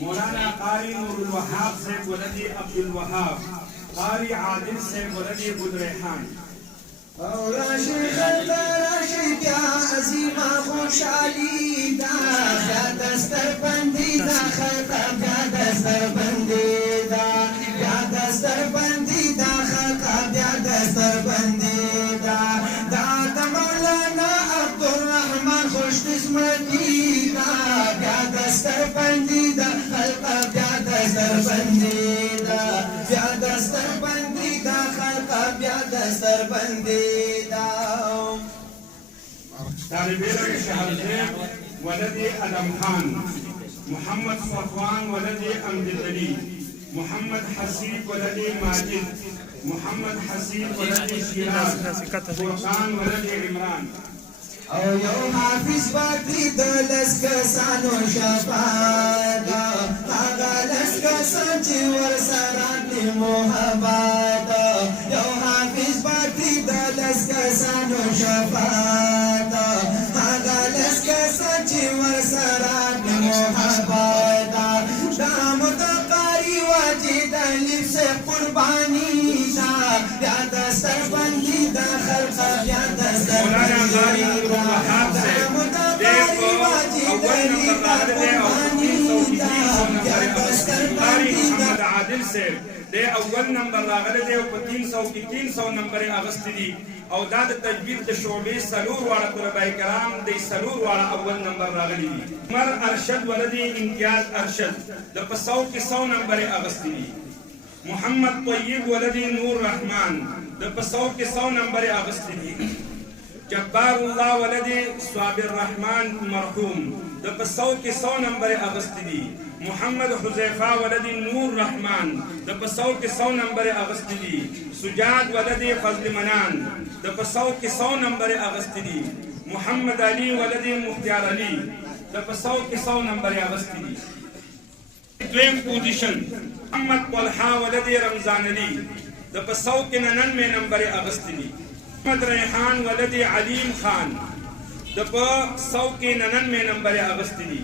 मौलाना कारी नूरुल वहाब से वलदी अब्दुल वहाब, कारी आदिल से वलदी बुदरेहान। खुशहाली दा दस्तर बंदी दा खता दस्तर बंदी दा दस्तर बंदी दा खता दस्तर बंदी दा मौलाना अब्दुल रहमान खुश किस्मती दा दस्तर बंदी दा खता दस्तर बंदी दा दस्तर बंदी दा खता दस्तर बंदी दा। तालिबेल शहरज़ैब वलदी अदम खान, मोहम्मद सफवान वलदी अमजद अली, मोहम्मद हसीब वलदी माजिद, मोहम्मद हसीब वलदी शिराज, फुरकान वलदी इमरान। او یو حافظ باقی د لس کسانو شفاعت هغه لس کسان چې ورسره دي محبت یو حافظ باقی د لس کسانو شفاعت هغه لس کسان چې ورسره دي محبت دا متقاری واجد الف سے قربانی دا بیا دستر بندی دا خلق بیا دستر بندی आदिल से दे अव्वल नंबर रागले दे 300 नंबर अगस्त दी और दाद तजवीद दे शोबे सलूर वाला तलबाए कराम दे सलूर वाला अव्वल नंबर रागली दी। उमर अरशद वलदी इम्तियाज अरशद दे 100 नंबर अगस्त दी। मोहम्मद तय्यब वलदी नूर रहमान दे 100 नंबर अगस्त दी। जब्बारुल्लाह वलदी स्वाबिर रहमान मरहूम द 100 नंबर अगस्त दी। मोहम्मद हुजैफा वलदी नूर रहमान द 100 नंबर अगस्त दी। सुजाद वलदी फजल मनान द 100 नंबर अगस्त दी। मोहम्मद अली वलदी मुख्तियार अली द 100 नंबर अगस्त दी। द्वेम पोजीशन मोहम्मद तलहा वलदी रमजान अली द 199 नंबर अगस्त दी। मोहम्मद रेहान वलदी अलीम खान द 199 नंबर अगस्त दी।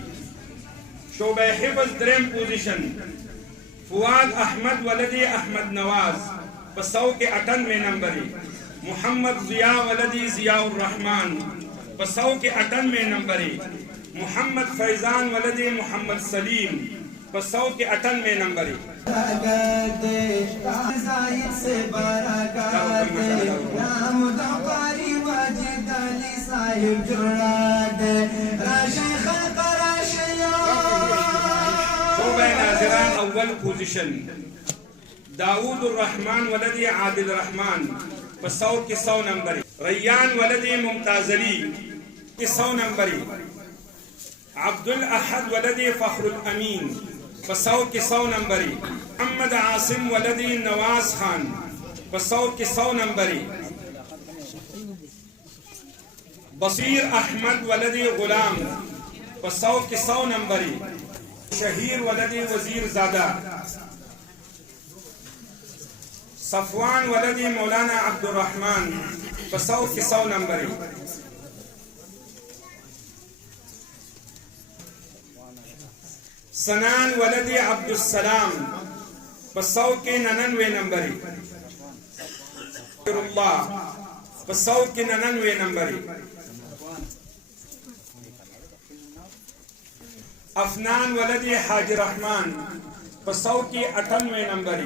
शोबे हिफ्ज़ द्रेम पोजीशन फुआद अहमद वलदी अहमद नवाज 198 नंबर। मोहम्मद जिया वलदी जियाउर रहमान 198 नंबर। मोहम्मद फैजान वलदी मोहम्मद सलीम 198 नंबर। अव्वल पोजीशन दाऊद रहमान वलदी आदिल रहमान 100 नंबर। रैयान वलदी मुमताज अली 100 नंबर। अब्दुल अहद वलदी फखरुल अमीन 100 नंबर। मोहम्मद आसिम वलदी नवाज खान 100 नंबर। बसीर अहमद वलदी गुलाम 100 नंबर। शहीर वलदी वजीर ज़ादा। सफवान वलदी मौलाना अब्दुल रहमान 100 नंबर। सनान वलदी अब्दुल सलाम 199 नंबर। 199 नंबर। अफनान वलदी हाजी रहमान 198 नंबर।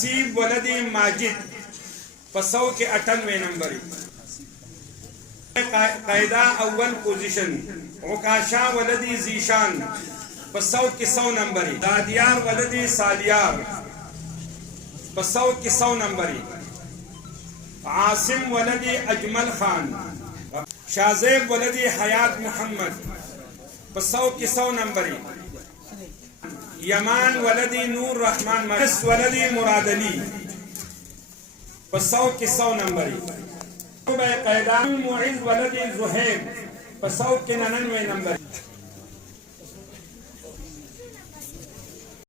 सीब वलदी माजिद 198 नंबर। कायदा अव्वल पोजीशन उकाशा वलदी जीशान 100 नंबर। दादियार वलदी सालियार 100 नंबर। आसिम वलदी अजमल खान। शाजेब वलदी हयात मोहम्मद 100 नंबर। यमान वलदी नूर रहमान वलदी मुराद अली 100 नंबर। मुइज़ वलदी ज़ुहैब 199 नंबर।